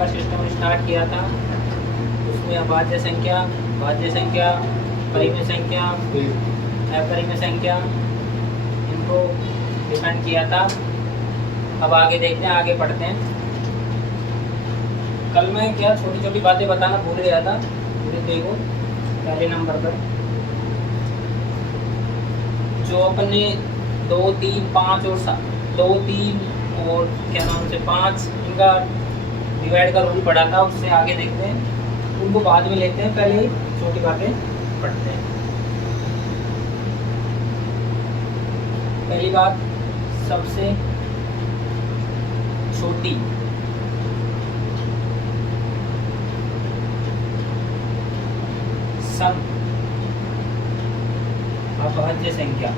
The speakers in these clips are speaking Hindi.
नंबर सिस्टम स्टार्ट किया था उसमें अभाज्य संख्या, भाज्य संख्या, परिमेय संख्या, अपरिमेय संख्या इनको डिफाइन किया था। अब आगे देखते हैं, आगे पढ़ते हैं। कल मैं क्या छोटी छोटी बातें बताना भूल गया था, देखो पहले नंबर पर जो अपने 2, 3, 5 और 2, 3 और क्या नाम से 5 इनका डिवाइड का रूल पढ़ा था, उससे आगे देखते हैं, उनको बाद में लेते हैं, पहले छोटी बातें पढ़ते हैं। पहली बात, सबसे छोटी सम अभाज्य संख्या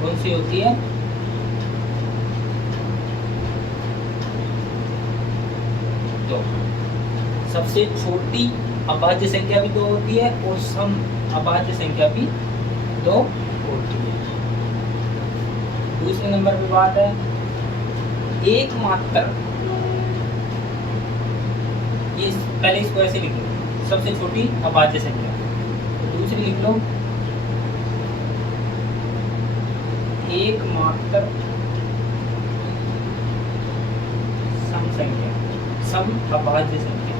कौन सी होती है? दो। सबसे छोटी अभाज्य संख्या भी दो होती है और सम अभाज्य संख्या भी दो होती है। दूसरे नंबर पे बात है एकमात्र, ये पहले इसको ऐसे लिख लो, सबसे छोटी अभाज्य संख्या। दूसरी लिख लो एकमात्र सम संख्या, सम अभाज्य संख्या।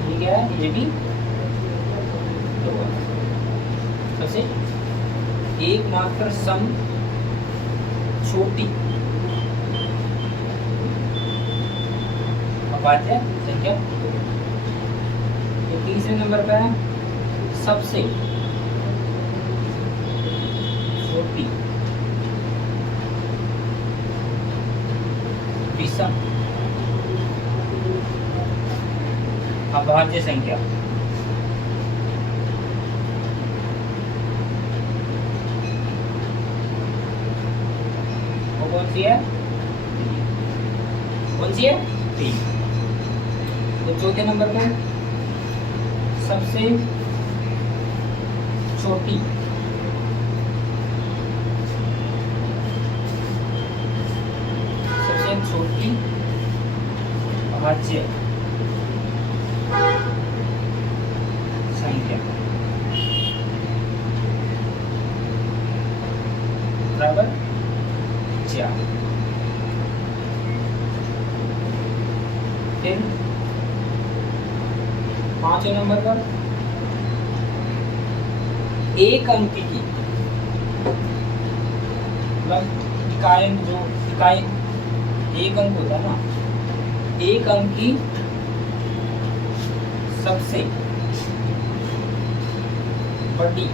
ठीक है, ये भी दो। सबसे एकमात्र सम छोटी अभाज्य संख्या। तो तीसरे नंबर पे है सबसे छोटी विषम अभाज्य संख्या। वो कौन सी है? कौन सी है? ठीक। तो चौथे नंबर पे सबसे छोटी अभाज्य संख्या बराबर 4। फिर पांचवें नंबर पर एक अंक की मतलब इकाई अंक, जो इकाई एक अंक होता है ना, एक अंक की सबसे बड़ी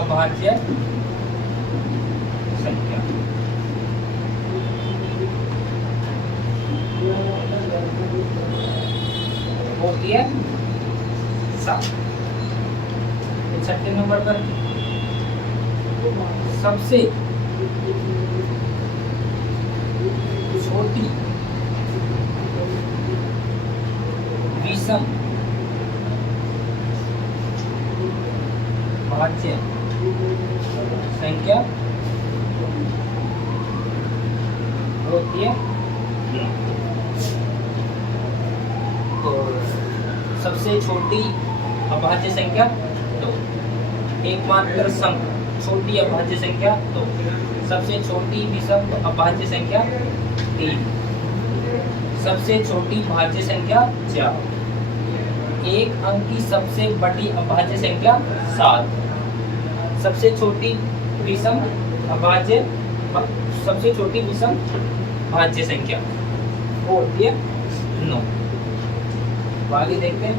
अभाज्य संख्या। होती है 7। 6 नंबर पर सबसे छोटी विषम अभाज्य संख्या होती है। तो सबसे छोटी अभाज्य संख्या 2, एकमात्र सम छोटी अभाज्य संख्या 2, सबसे छोटी विषम अभाज्य संख्या 3, सबसे छोटी भाज्य संख्या 4, एक अंक की सबसे बड़ी अभाज्य संख्या 7, सबसे छोटी विषम अभाज्य, सबसे छोटी विषम भाज्य संख्या वो होती है 9। आगे देखते हैं।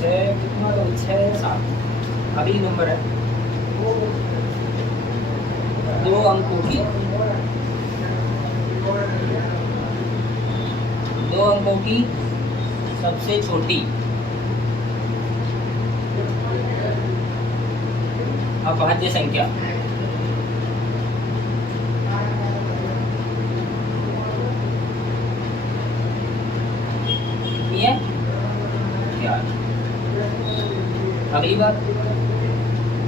छः कितना तो 6 7 अगली नंबर है 2 अंकों की 2 अंकों की सबसे छोटी अभाज्य संख्या ये 11। अगली बात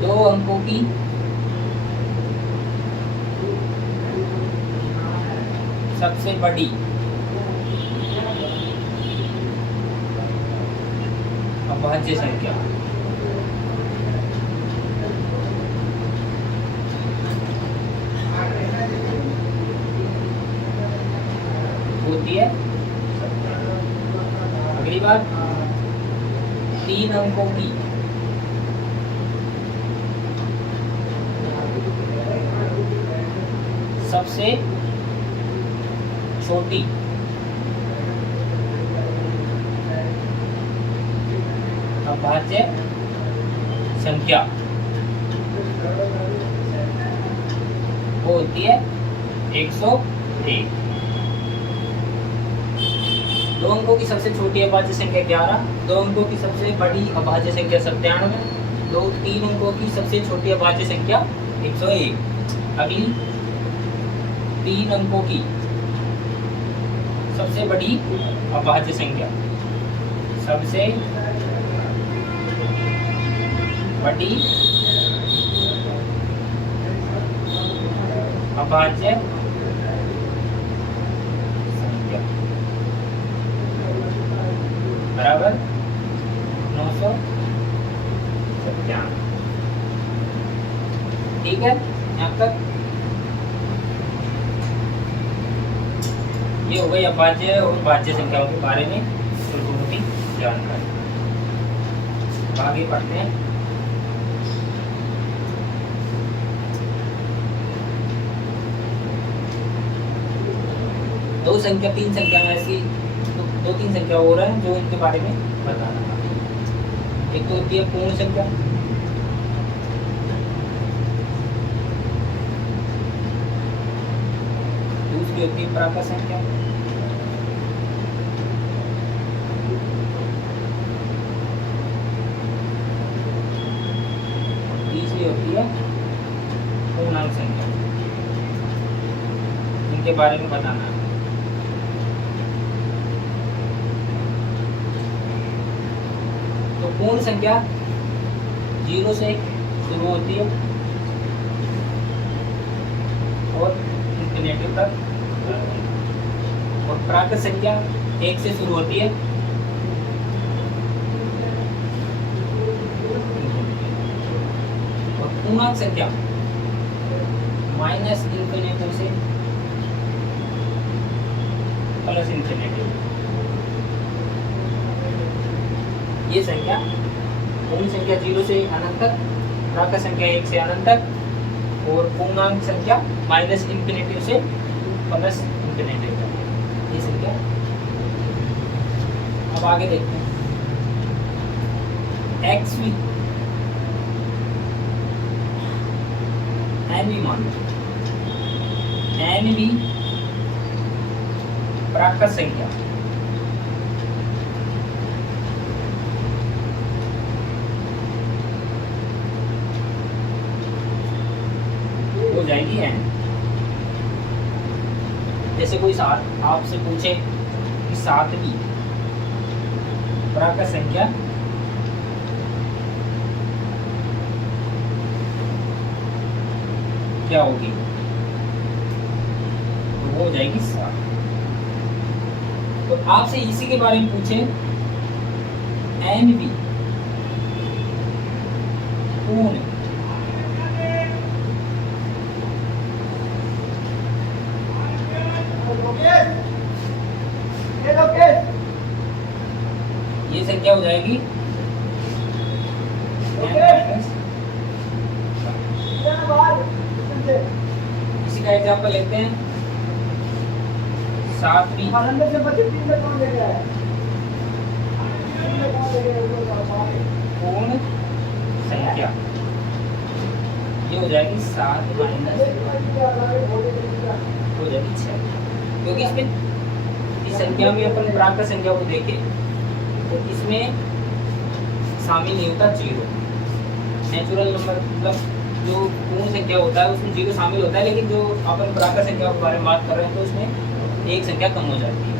2 अंकों की सबसे बड़ी अभाज्य संख्या होती है। अगली बात 3 अंकों की सबसे छोटी अभाज्य संख्या वो होती है 101। 2 अंकों की सबसे छोटी अभाज्य संख्या 11, 2 अंकों की सबसे बड़ी अभाज्य संख्या 97, 3 अंकों की सबसे छोटी अभाज्य संख्या 101। अगली 3 अंकों की सबसे बड़ी अभाज्य संख्या सबसे बड़ी अभाज्य संख्या बराबर 997। ठीक है, यहाँ तक ये हो गई अभाज्य और भाज्य संख्याओं के बारे में छोटी मोटी जानकारी। आगे पढ़ते हैं। दो संख्या 3 संख्या में ऐसी 2-3 संख्या हो रहा है जो इनके बारे में बताना था। एक तो होती है पूर्ण संख्या, दूसरी होती है प्राकृत संख्या, तीसरी होती है पूर्णांक संख्या। इनके बारे में बताना है। तो पूर्ण संख्या 0 से शुरू होती है और इंफिनिटी तक, और प्राकृत संख्या 1 से शुरू होती है और पूर्णांक संख्या माइनस इंफिनिटी से प्लस इंफिनिटी। ये संख्या पूर्ण संख्या 0 से अनंत तक, प्राकृत संख्या 1 से अनंत तक और पूर्णांक संख्या माइनस इंफिनिटी से प्लस इंफिनिटी तक, ये संख्या। अब आगे देखते हैं। एक्स भी एन भी मान लो, एन भी प्राकृत संख्या हो जाएगी एन। जैसे कोई आपसे पूछे कि 7वीं प्राकृत संख्या क्या होगी, तो वो हो जाएगी 7। तो आपसे इसी के बारे में पूछे एन बी पूर्ण ये संख्या हो जाएगी इसी का एग्जाम्पल लेते हैं। 7वीं पूर्ण संख्या ये हो जाएगी 7 माइनस हो जाएगी 6, क्योंकि इसमें इस संख्या में अपन प्राकृत संख्या को देखें तो इसमें शामिल नहीं होता 0। नेचुरल नंबर मतलब जो पूर्ण संख्या होता है उसमें 0 शामिल होता है, लेकिन जो अपन प्राकृत संख्या के बारे में बात कर रहे हैं तो उसमें एक संख्या कम हो जाती है।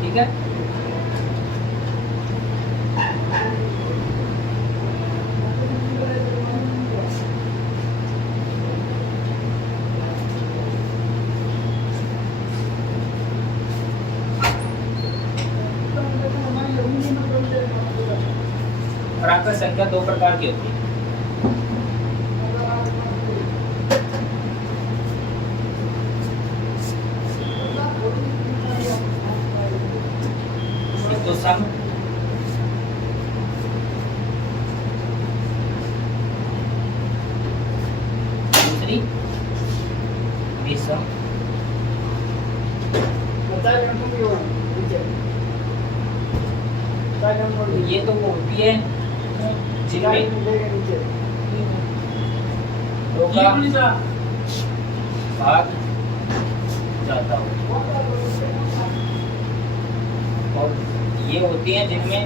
ठीक है, प्राकृत संख्या 2 प्रकार की होती है। एक तो सम, दूसरी विषम, ये तो वो होती है जिनमें 2 का भाग जाता हो, और ये होती है जिनमें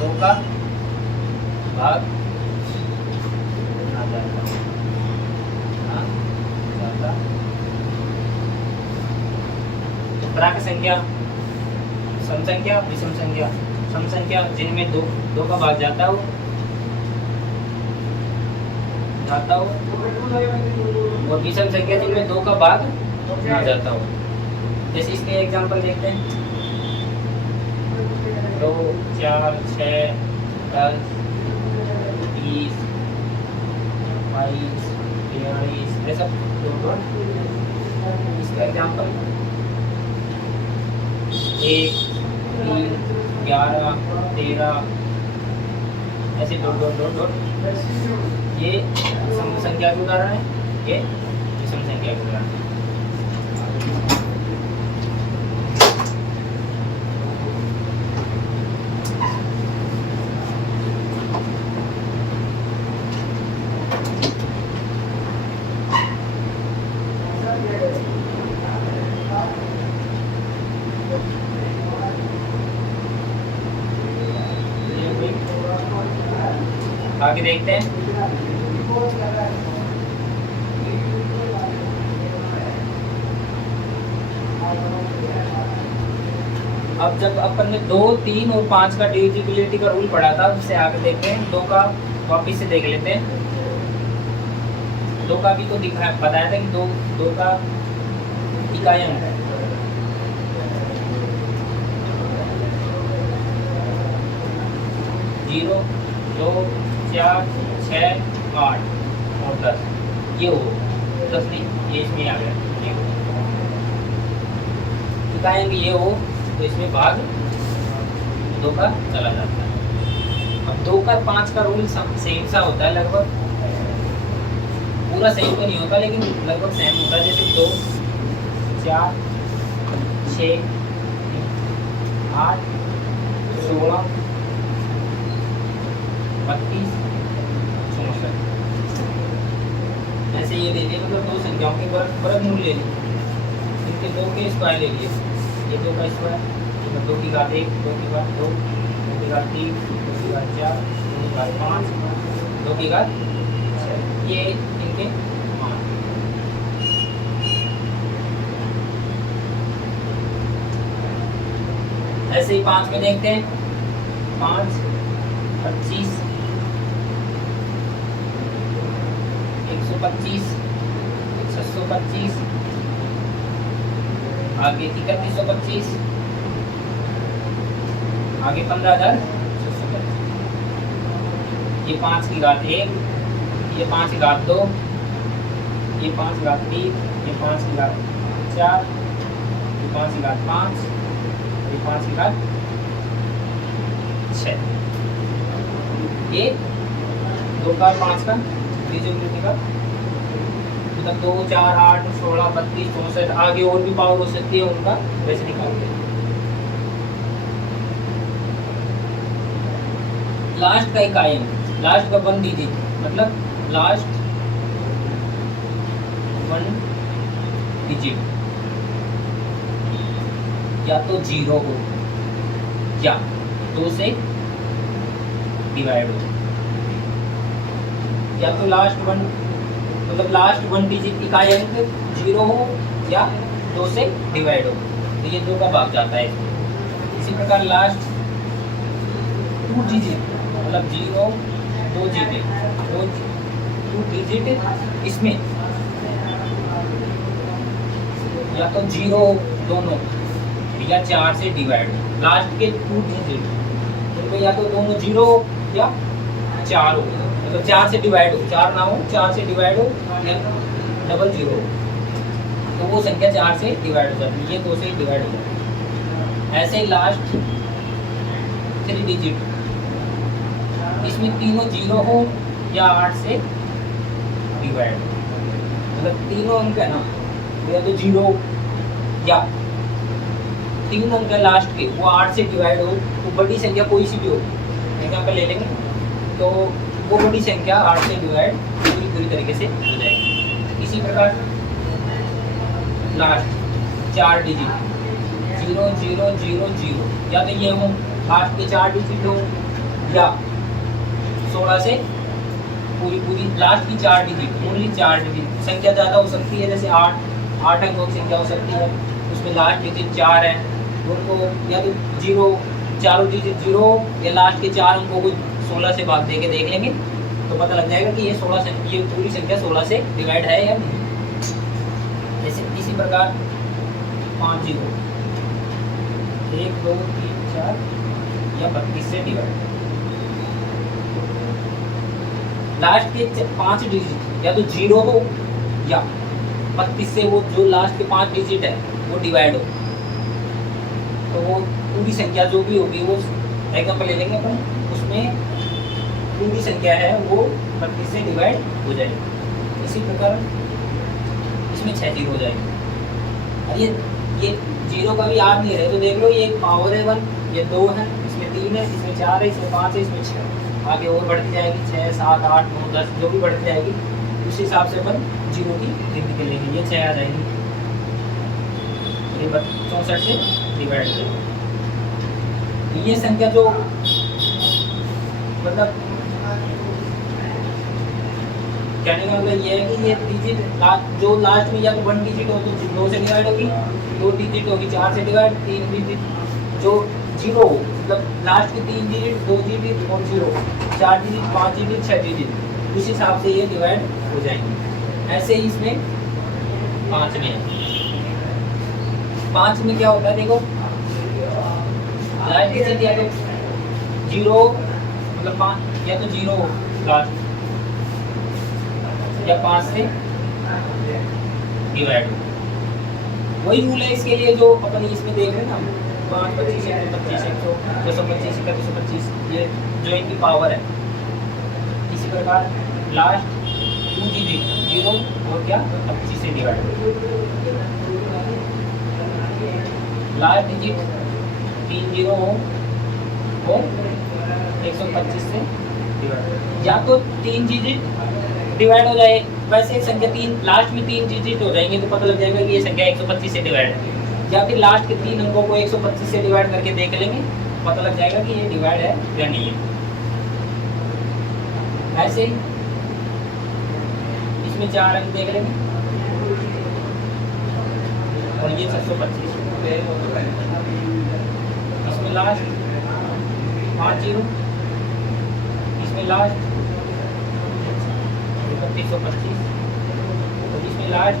2 का भाग ना जाता हो, ना जाता। तो प्राकृत संख्या, सम संख्या, विषम संख्या। सम संख्या जिनमें 2 का भाग जाता हो और विषम संख्या जिनमें 2 का भाग ना जाता हो। जैसे इसके एग्जांपल देखते हैं, 2, 4, 6, 10, 20, 22, 43, ऐसा 2। इसका एग्जांपल 1, 3, 11, 13, ऐसे डॉट। ये सम संख्या के उदाहरण है, ये विषम संख्या के उदाहरण है। आगे देखते हैं, अब जब अपन ने 2, 3 और 5 का डिविजिबिलिटी का रूल पढ़ा था, उससे आगे देखते हैं 2 का वापिस से देख लेते हैं। 2 का भी तो बताया था कि 2 का इकाई अंक है। 0, 2, 4, 6, 8 और 10, ये हो 10 नहीं, ये इसमें आ गया। इकाई अंक ये हो तो इसमें भाग 2 का चला जाता है। अब 2 का 5 का रूल सेम सा होता है, लगभग पूरा सेम तो नहीं होता लेकिन लगभग सेम होता है। जैसे 2, 4, 6, 8, 16, 32, 64, ऐसे ये ले लिए, मतलब 2 संख्याओं के वर्गमूल ले लिए, इनके 2 के स्क्वायर ले लिए। ये 2 का स्क्वायर, 2 की घात 1, 2 की घात 2, 2 की घात 3, 2 की घात 4, 2 की घात 5, 2 की घात 6, ये इनके मान। ऐसे ही 5 में देखते हैं, 5, 25, 125, 625, आगे 3125, आगे 15,625। ये 5 की घात 1, ये 5 की घात 2, ये 5 की घात 3, ये 5 की घात 4, ये 5 की घात 5, ये 5 की घात 6। ये 2 का 5 का डिविजिबिलिटी का मतलब 2 4 8 16 32 64 आगे और भी पावर हो सकती है उनका, वैसे निकालते हैं। लास्ट का इकाई, लास्ट का 1 डिजिट, मतलब लास्ट 1 डिजिट या तो 0 हो या 2 से डिवाइड हो, या तो लास्ट 1 मतलब लास्ट 1 डिजिट इकाई अंक 0 हो या 2 से डिवाइड हो, तो ये 2 का भाग जाता है इसमें। इसी प्रकार लास्ट 2 डिजिट मतलब 0 2 डिजिट 2 डिजिट इसमें या तो 0 दोनों या 4 से डिवाइड हो। लास्ट के 2 डिजिट उनको या तो दोनों 0 या 4 हो, मतलब 4 से डिवाइड हो, 4 ना हो 4 से डिवाइड हो या डबल 0 हो, तो वो संख्या 4 से डिवाइड हो जाती है, ये 2 से डिवाइड हो जाती है। ऐसे ही लास्ट 3 डिजिट इसमें तीनों 0 हो या 8 से डिवाइड हो, मतलब तीनों अंक है ना या तो 0 या 3 अंक है लास्ट के वो 8 से डिवाइड हो, तो बड़ी संख्या कोई सी भी हो, एग्जाम्पल ले लेंगे, तो वो बड़ी संख्या 8 से डिवाइड पूरी तरीके से हो जाएगी। इसी प्रकार लास्ट 4 डिजिट 0 0 0 0 या तो ये हो लास्ट के 4 डिजिट हो या 16 से पूरी लास्ट की 4 डिजिट, ओनली 4 डिजिट, संख्या ज़्यादा हो सकती है, जैसे 8 अंकों की संख्या हो सकती है, उसमें लास्ट डिजिट 4 है, उनको या तो 0 चारों डिजिट 0 या लास्ट के 4 अंकों को 16 से भाग दे के देख लेंगे तो पता लग जाएगा कि ये 16 से ये पूरी संख्या 16 से डिवाइड है या नहीं। जैसे इसी प्रकार 5 0 1 2 3 4 या 32 से डिवाइड, लास्ट के 5 डिजिट या तो 0 हो या 32 से वो जो लास्ट के 5 डिजिट है वो डिवाइड हो, तो वो पूरी संख्या जो भी होगी वो एग्जाम्पल ले लेंगे अपन, उसमें पूरी संख्या है वो 32 से डिवाइड हो जाएगी। इसी प्रकार इसमें 6 0 हो जाएगी। और ये 0 का भी याद नहीं रहे तो देख लो, ये पावर है 1, ये 2 है, इसमें 3 है, इसमें 4 है, इसमें 5 है, इसमें 6, आगे और बढ़ती जाएगी 6 7 8 9 10 जो भी बढ़ती जाएगी उस हिसाब से अपन 0 की गिनती कर लेंगे, ये 6 आ जाएगी, ये 64 से डिवाइड करेंगे। ये संख्या जो मतलब कहने का मतलब ये है कि ये डिजिट जो लास्ट में या तो 1 डिजिट हो तो 2 से डिवाइड होगी, 2 डिजिट होगी 4 से डिवाइड, 3 डिजिट जो 0 हो मतलब लास्ट के 3 डिजिट 2 डिजिट और 0 4 डिजिट 5 डिजिट 6 डिजिट, उस हिसाब से ये डिवाइड हो जाएंगे। ऐसे ही इसमें 5 में है, 5 में क्या होता है देखो, लास्ट डिजिट या तो 0 मतलब 5 या तो 0 हो लास्ट या 5 से डिवाइड हो। वही रूल है इसके लिए जो अपन इसमें देख रहे हैं ना, 5 25 125 225 225 ये जो इनकी पावर है। इसी प्रकार लास्ट 2 डिजिट 0 और क्या 25 से डिवाइड हो, लास्ट डिजिट 3 0 हो 125 से डिवाइड, या तो 3 डिजिट डिवाइड हो जाए, वैसे एक संख्या 3 लास्ट में 3 डिजिट हो जाएंगे तो पता लग जाएगा कि ये संख्या 125 से डिवाइड है, या फिर लास्ट के 3 अंकों को 125 से डिवाइड करके देख लेंगे पता लग जाएगा कि ये डिवाइड है या नहीं है। ऐसे ही इसमें 4 अंक देख लेंगे और ये 625, इसमें लास्ट 5 0, इसमें लास्ट 3225 और इसमें लास्ट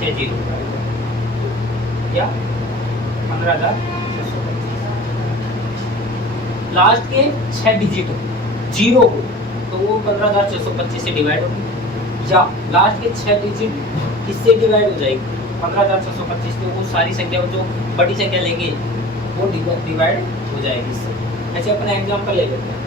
6 0 या 15,625। लास्ट के 6 डिजिट 0 हो तो वो 15,625 से डिवाइड होगी, या लास्ट के 6 डिजिट इससे डिवाइड हो जाएगी 15,625 से, वो सारी संख्या जो बड़ी संख्या लेंगे वो डिवाइड हो जाएगी इससे। ऐसे अपना एग्जाम्पल ले लेते हैं,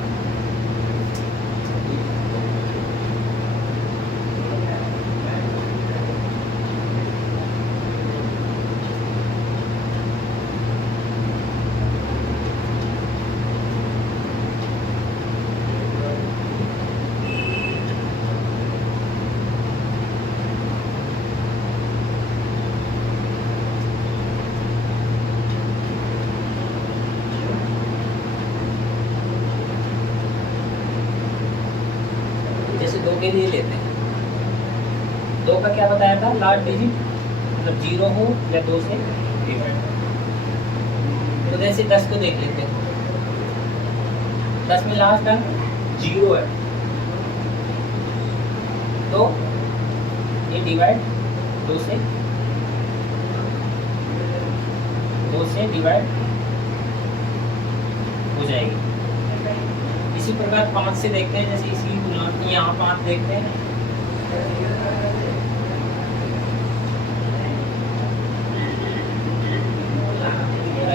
के लिए लेते हैं। 2 का क्या बताया था लास्ट डिजिट, मतलब 0 हो या 2 से डिवाइड। तो जैसे 10 को देख लेते हैं, 10 में लास्ट अंक 0 है, तो ये डिवाइड 2 से डिवाइड हो जाएगी। इसी प्रकार 5 से देखते हैं, जैसे इसी तुलना यहाँ 5 देखते हैं,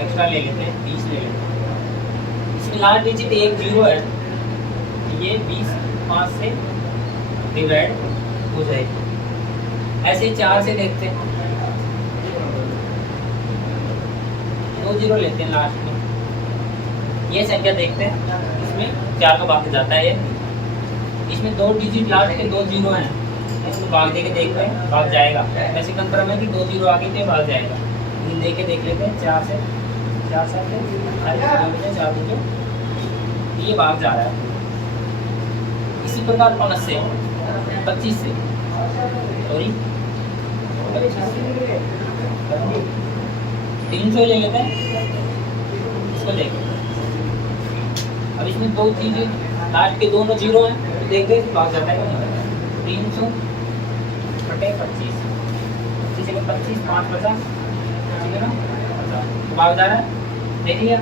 एक्स्ट्रा ले लेते हैं, 20 ले लेते हैं। इसमें लास्ट डिजिट 1 0 है, ये 20 5 से डिवाइड हो जाएगी। ऐसे 4 से देखते हैं, 2 0 लेते हैं लास्ट में, ये संख्या देखते हैं, इसमें 4 का भाग जाता है। इसमें 2 डिजिट लास्ट के 2 0 हैं, इसमें भाग दे के देखते हैं, भाग जाएगा। वैसे कंफर्म है कि 2 0 आगे थे, भाग जाएगा। दे के देख लेते हैं, 4 से 4 से 4 दो, ये भाग जा रहा है। इसी प्रकार 5 से 25 से सॉरी 300 ले लेते हैं, इसको देखो। अब इसमें 2 चीजें लास्ट के दोनों 0 हैं, तो देखते हैं भाग जाता है। 300 बटे 25, 25 5 बचा, ठीक है ना, भाग जा रहा है, देख लिया।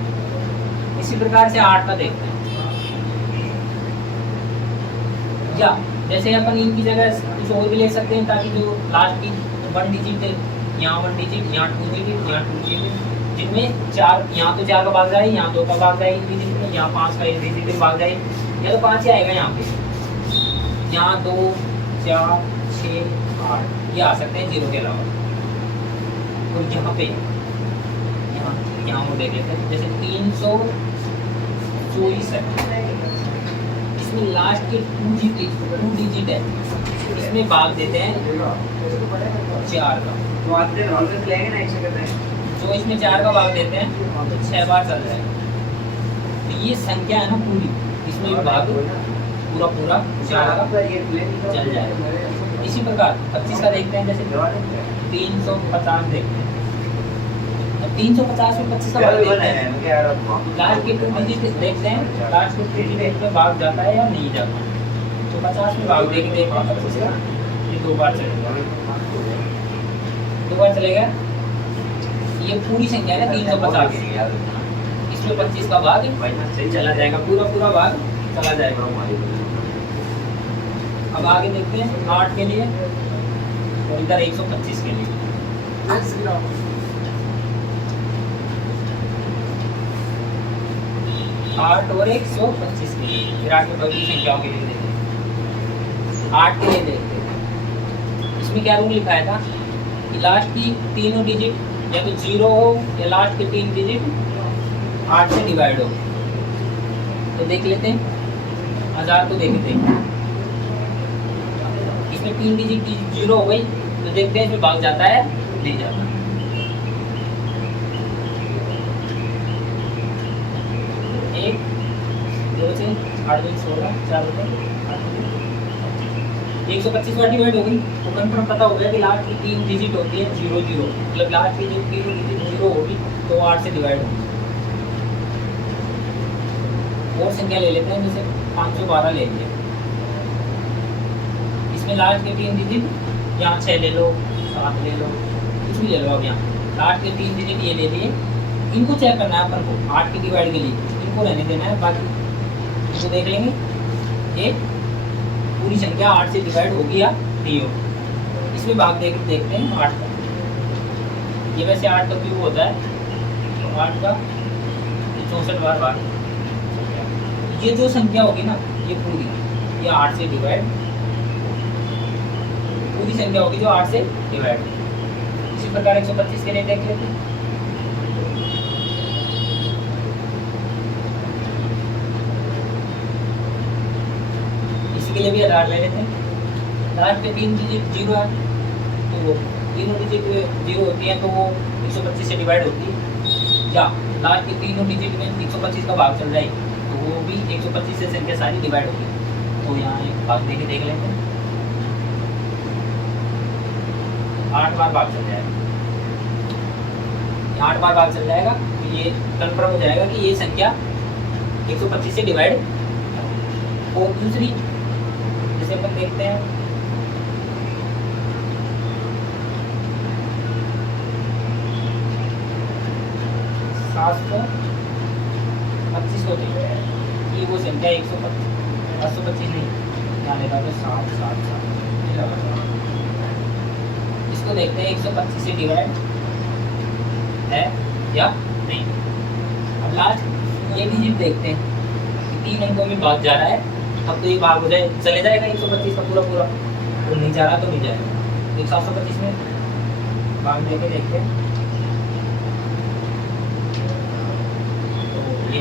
इसी प्रकार से 8 का देखते हैं, या जैसे अपन इनकी जगह कुछ और भी ले सकते हैं, ताकि जो लास्ट की 1 डिजिट है, यहाँ 1 डिजिट, यहाँ 2 डिजिट, यहाँ 2 डिजिट, जिनमें 4, यहाँ तो 4 का भाग जाए, यहाँ 2 का भाग जाए डिजिट में, यहाँ 5 का एक डिजिट में भाग जाए, या तो 5 ही आएगा यहाँ पे। यहाँ 2 4 6 8 ये आ सकते हैं 0 के अलावा। और यहाँ पे यहाँ वो देख लेते हैं, जैसे 324 है, इसमें लास्ट के 2 डिजिट है, इसमें भाग देते हैं 4 का। जो इसमें 4 का भाग देते हैं तो 6 बार चल जाएगा। तो ये संख्या है ना पूरी, इसमें भाग पूरा 4 का चल जाएगा। इसी प्रकार 25 का देखते हैं, जैसे 350 देखते हैं। 350 में 25 का भाग देते हैं, लास्ट के 2 डिजिट देखते हैं, लास्ट के 2 डिजिट में भाग जाता है या नहीं जाता। तो 50 में भाग देके देखते हैं 25 का, ये 2 बार चलेगा, 2 बार चलेगा। ये पूरी संख्या है 350, इसमें 25 का भाग चला जाएगा, पूरा भाग चला जाएगा। अब आगे देखते हैं 8 के लिए और इधर 125 के लिए। 8 और 125 के लिए, फिर आगे बाकी संख्याओं के लिए देखते हैं। 8 के लिए देखते हैं, इसमें क्या रूल लिखा है था कि लास्ट की तीनों डिजिट या तो 0 हो या लास्ट के 3 डिजिट 8 से डिवाइड हो। तो देख लेते हैं, 1000 को देखते हैं, इसमें 3 डिजिट 0 हो गई, तो देखते हैं इसमें भाग जाता है नहीं जाता। एक 2 से 8 2 16 4 125 बार डिवाइड हो गई, तो कंफर्म पता हो गया कि लास्ट की 3 डिजिट होती है 0 0, मतलब लास्ट की जो 3 डिजिट 0 होगी तो 8 से डिवाइड होगी। और संख्या ले लेते हैं, जैसे 512 ले लिया, इसमें लास्ट के 3 डिजिट, यहाँ 6 ले लो, 7 ले लो, कुछ भी ले लो। अब यहाँ लास्ट के 3 डिजिट ये ले लिए, इनको चेक करना है अपन को 8 की डिवाइड के लिए, इनको रहने देना है, बाकी इनको देख लेंगे ये पूरी संख्या 8 से डिवाइड होगी या नहीं होगी। इसमें भाग देकर देखते हैं 8 का, ये वैसे 8 का क्यूब होता है, तो 8 का 64 बार भाग। ये जो संख्या होगी ना, ये पूरी ये 8 से डिवाइड, पूरी संख्या होगी जो 8 से डिवाइड। इसी प्रकार 125 के लिए देख लेते हैं। के लिए भी आधार ले लेते हैं। लास्ट के 3 डिजिट 0 है, तो वो तीनों डिजिट 0 होती हैं, तो वो 125 से डिवाइड होती है, या लास्ट के तीनों डिजिट में 125 का भाग चल जाए, तो वो भी 125 से संख्या सारी डिवाइड होगी। तो यहाँ एक भाग देके देख लेते हैं। 8 बार भाग चल जाएगा, 8 बार भाग चल जाएगा तो ये कन्फर्म हो जाएगा कि ये संख्या 125 से डिवाइड। और दूसरी जैसे अपन देखते हैं 725 को देखते हैं कि वो संख्या 125 725 नहीं यहाँ लेगा तो 7 इसको देखते हैं 125 से डिवाइड है या नहीं। अब लास्ट ये डिजिट देखते हैं कि 3 अंकों में भाग जा रहा है, अब तो ये भाग हो जाए चले जाएगा 125 का पूरा पूरा, तो नहीं जा रहा तो नहीं जाएगा। 725 में भाग देके देखते हैं तो ये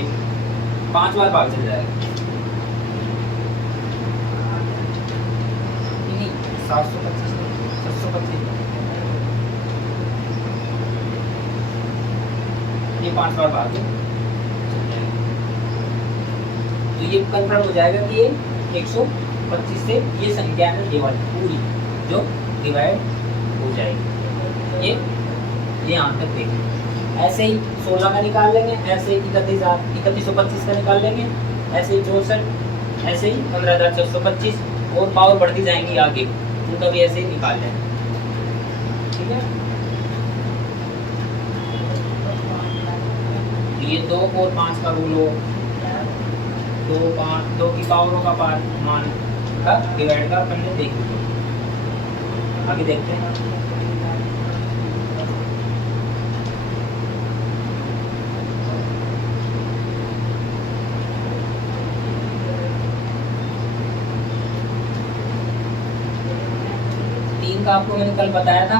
5 बार भाग चल जाएगा। 725 725 ये 5 बार भाग चल जाएगा, तो ये कंफर्म हो जाएगा कि ये 125 से ये संख्या है ये वाली पूरी जो डिवाइड हो जाएगी। ये यहाँ तक देखें। ऐसे ही 16 का निकाल लेंगे, ऐसे ही 3125 का निकाल लेंगे, ऐसे ही 64, ऐसे ही 15625 और पावर बढ़ती जाएंगी आगे, उनका भी ऐसे ही निकाल लेंगे। ठीक है, ये 2 और 5 का रूल हो, 2 की पावरों का मान का डिवाइड का अपन ने देख लिया। आगे देखते हैं। का आपको मैंने कल बताया था,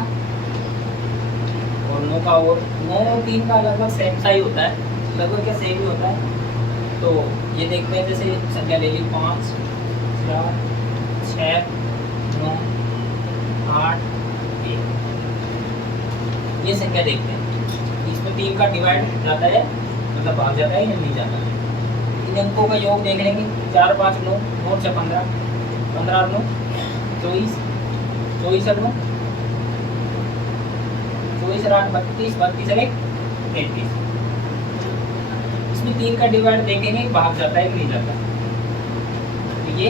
और 9 का, और 9 3 का लगभग सेम सा ही होता है, लगभग क्या सेम ही होता है। तो ये देखते हैं, जैसे संख्या ले ली 5 4 6 9 8 1, ये संख्या देखते हैं इसमें 3 का डिवाइड जाता है, मतलब भाग जाता है या नहीं जाता है। इन अंकों का योग देख लेंगे, 4 5 9 9 6 15 15 9 24 24 और 9 24 और 8 32 32 और 1 33। इसमें 3 का डिवाइड देखेंगे भाग जाता है कि नहीं जाता, तो ये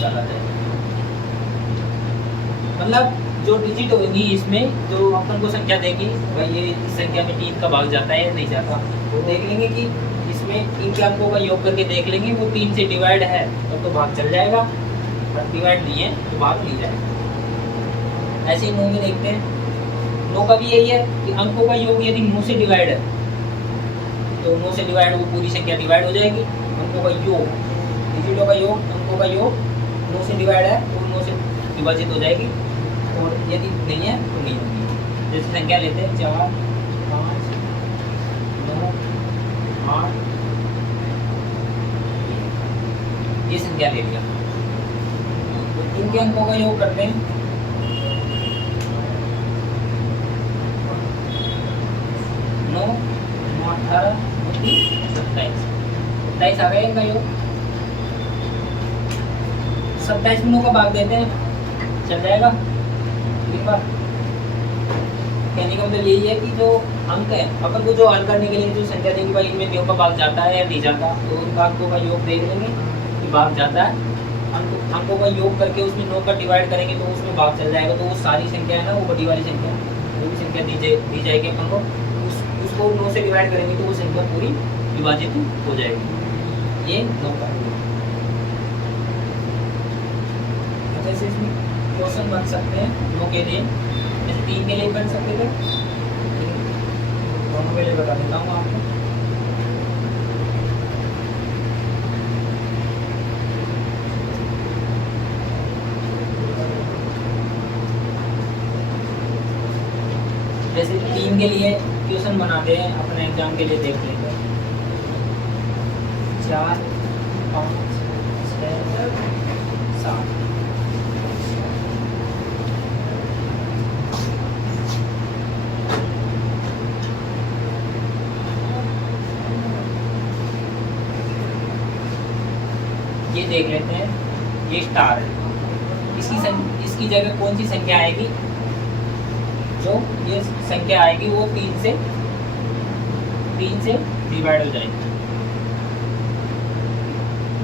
चला जाएगा। मतलब जो डिजिट होगी इसमें, जो अपन को संख्या देगी भाई ये इस संख्या में 3 का भाग जाता है या नहीं जाता, तो देख लेंगे कि इसमें इनके अंकों का योग करके देख लेंगे, वो 3 से डिवाइड है तो भाग चल जाएगा, डिवाइड नहीं है तो भाग नहीं जाएगा। ऐसे ही 9 में देखते हैं, 9 का भी यही है कि अंकों का योग यदि 9 से डिवाइड है तो 9 से डिवाइड वो पूरी संख्या डिवाइड हो जाएगी। अंकों का योग, डिजिटों का योग, अंकों का योग 9 से डिवाइड है तो 9 से विभाजित हो जाएगी, और यदि नहीं है तो नहीं होगी। जैसे संख्या लेते हैं 4 5 9 8, ये संख्या ले लिया, इनके अंकों का योग करते हैं 9 9 18 27 27 आ गया इनका योग। 27 में 9 का भाग देते हैं, चल जाएगा। एक बार कहने का मतलब यही है कि जो अंक है, अपन को जो हल करने के लिए जो संख्या देंगे भाई इनमें 9 का भाग जाता है या नहीं जाता, तो उनका अंकों का योग देख लेंगे कि भाग जाता है। अंकों का योग करके उसमें 9 का डिवाइड करेंगे तो उसमें भाग चल जाएगा, तो वो सारी संख्या है ना, वो बड़ी वाली संख्या, जो भी संख्या दी जाएगी अपन को, उसको 9 से डिवाइड करेंगे तो वो संख्या पूरी विभाजित हो जाएगी। ये 9 का जैसे इसमें क्वेश्चन बन सकते हैं 9 के लिए, जैसे 3 के लिए बन सकते थे, दोनों के लिए बता देता हूँ आपको। जैसे 3 के लिए क्वेश्चन बनाते हैं अपने एग्जाम के लिए, देख लेंगे 4 5 6 7। ये देख लेते हैं, ये स्टार है। इसकी जगह कौन सी संख्या आएगी? जो ये संख्या आएगी वो 3 से डिवाइड हो जाएगी,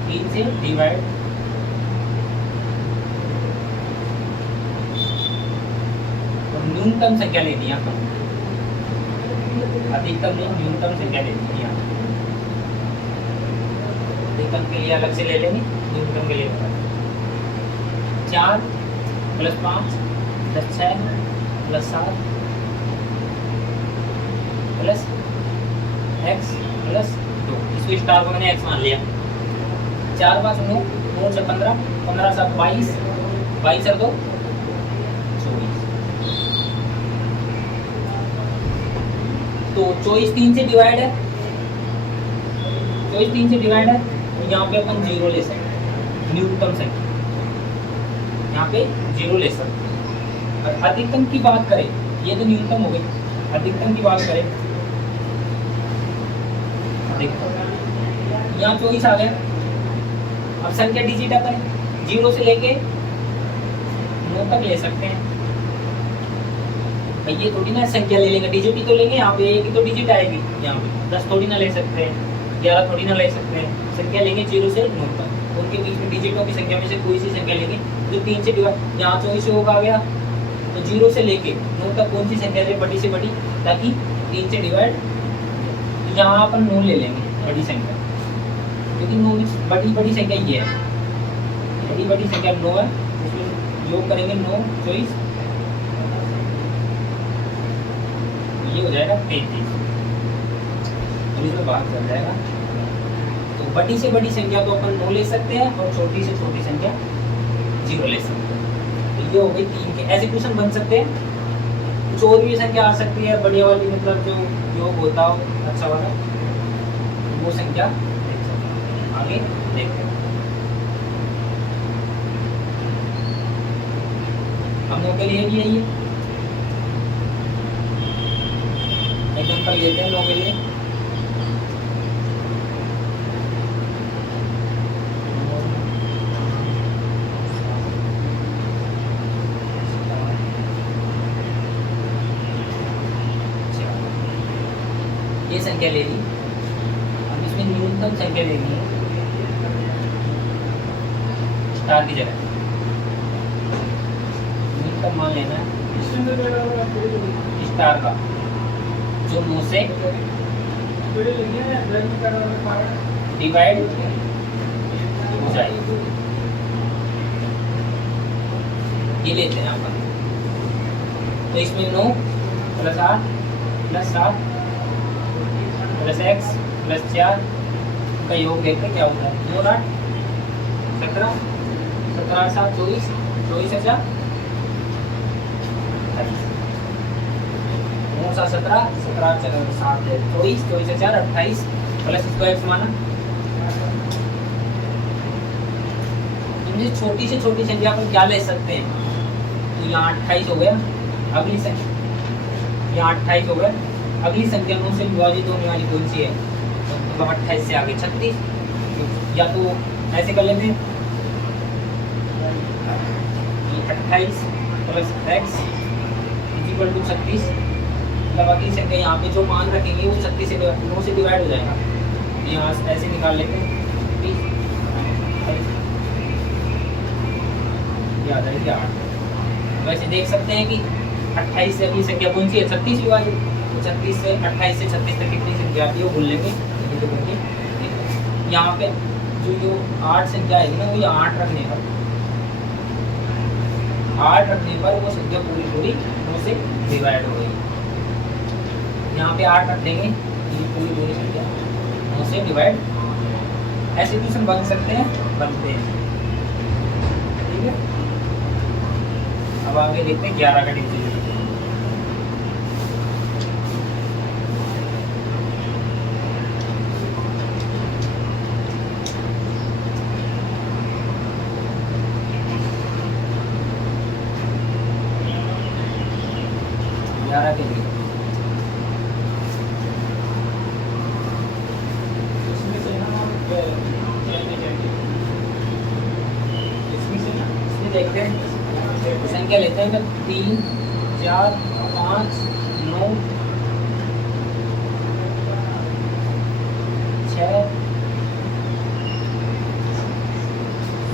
3 से डिवाइड। न्यूनतम संख्या लेनी है अपन, अधिकतम नहीं न्यूनतम संख्या लेनी है। अधिकतम के लिए अलग से ले लेंगे, न्यूनतम के लिए 4 + 5 + 6 + 7 प्लस x + 2। इसको स्टार को मैंने x मान लिया। 4 × 5 = 9, 9 से 15, 15 × 7 22, 22 और 2 24। तो 24 3 से डिवाइड है, 24 3 से डिवाइड है, तो यहाँ पे अपन 0 ले सकते हैं, न्यूनतम संख्या यहाँ पे 0 ले सकते हैं। और अधिकतम की बात करें, ये तो न्यूनतम हो गई, अधिकतम की बात करें, अधिकतम यहाँ 24 आ गया। अब संख्या डिजिट अपन 0 से लेके 9 तक ले सकते हैं। भाई ये थोड़ी ना संख्या ले लेंगे, डिजिट ही तो लेंगे, यहाँ पे एक ही तो डिजिट आएगी, यहाँ पे 10 थोड़ी ना ले सकते हैं, 11 थोड़ी ना ले सकते हैं। संख्या लेंगे 0 से 9 तक, उनके बीच में डिजिटों की संख्या में से कोई सी संख्या लेंगे जो 3 से डिवाइड। यहाँ 24 होगा आ गया, तो 0 से लेके 9 तक कौन सी संख्या ले, बड़ी से बड़ी, ताकि 3 से डिवाइड। यहाँ अपन 9 ले लेंगे, बड़ी संख्या, क्योंकि 9 बड़ी संख्या ये है, बड़ी संख्या 9 है, उसमें योग करेंगे 9 24, ये हो जाएगा 33, और इसमें बाहर चल जाएगा। तो बड़ी से बड़ी संख्या तो अपन 9 ले सकते हैं, और छोटी से छोटी संख्या 0 ले सकते हैं। तो ये हो गई 3 के। ऐसे क्वेश्चन बन सकते हैं, कुछ और भी संख्या आ सकती है बढ़िया वाली, मतलब जो योग होता हो अच्छा वाला, वो संख्या देख सकते हैं। आगे देखते हैं, हम 9 के लिए भी यही है, एग्जाम्पल लेते हैं 9 के लिए। ये संख्या ले ली, अब इसमें न्यूनतम संख्या लेनी है स्टार की जगह, न्यूनतम मान लेना है स्टार का, जो 9 से डिवाइड हो जाएगी। ये लेते हैं अपन, तो इसमें 9 + 8 + 7 + x + 4 का योग देखते क्या होता है। 9 8 17, 17 7 24, 24 × 4 9 7 17, 17 7 24, 24 × 4 28, प्लस इसको x माना। इनमें छोटी से छोटी संख्या अपन क्या ले सकते हैं, तो यहाँ 28 हो गया, अगली संख्या यहाँ 28 हो गया, अगली संख्या 9 से विभाजित होने वाली कौन सी है, तो 28 से आगे 36, या तो ऐसे कर लेते हैं 28 + x = 36, मतलब अगली संख्या यहाँ पे जो मान रखेंगे वो 36 से 9 से डिवाइड हो जाएगा। यहाँ ऐसे निकाल लेते हैं 30, ये आ जाएगी 8। वैसे देख सकते हैं कि 28 से अगली संख्या कौन सी है, 36 विभाजित, तो 36 से 28 से 36 तक कितनी संख्या आती है वो भूल लेंगे। यहाँ पे जो 8 संख्या आएगी ना, वो ये 8 रखने पर वो संख्या पूरी 9 से डिवाइड हो गई। यहाँ पे 8 रख देंगे, ये पूरी संख्या 9 से डिवाइड। ऐसे क्वेश्चन बन सकते हैं, बनते हैं, ठीक है। अब आगे देखते हैं 11 का डिवीजन। के लिए देखते हैं संख्या लेते हैं 3 4 5 9 6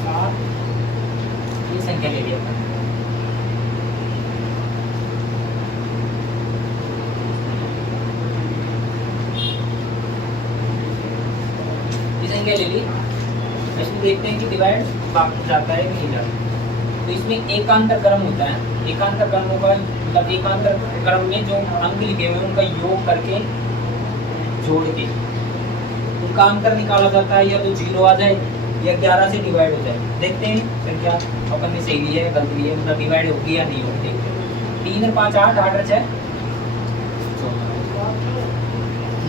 7 ये संख्या ले लिया अपन। ये संख्या ले ली। इसमें देखते हैं कि डिवाइड जाता है कि नहीं जाता। तो इसमें एकांतर क्रम होता है। एकांतर क्रमों का मतलब एकांतर क्रम में जो अंक लिखे हुए हैं उनका योग करके जोड़ के उनका अंतर निकाला जाता है, या तो 0 आ जाए या 11 से डिवाइड हो जाए। देखते हैं संख्या अपन ने सही ली है गलत ली है, मतलब डिवाइड होगी या नहीं होगी। 3 और 5 8 8 और 6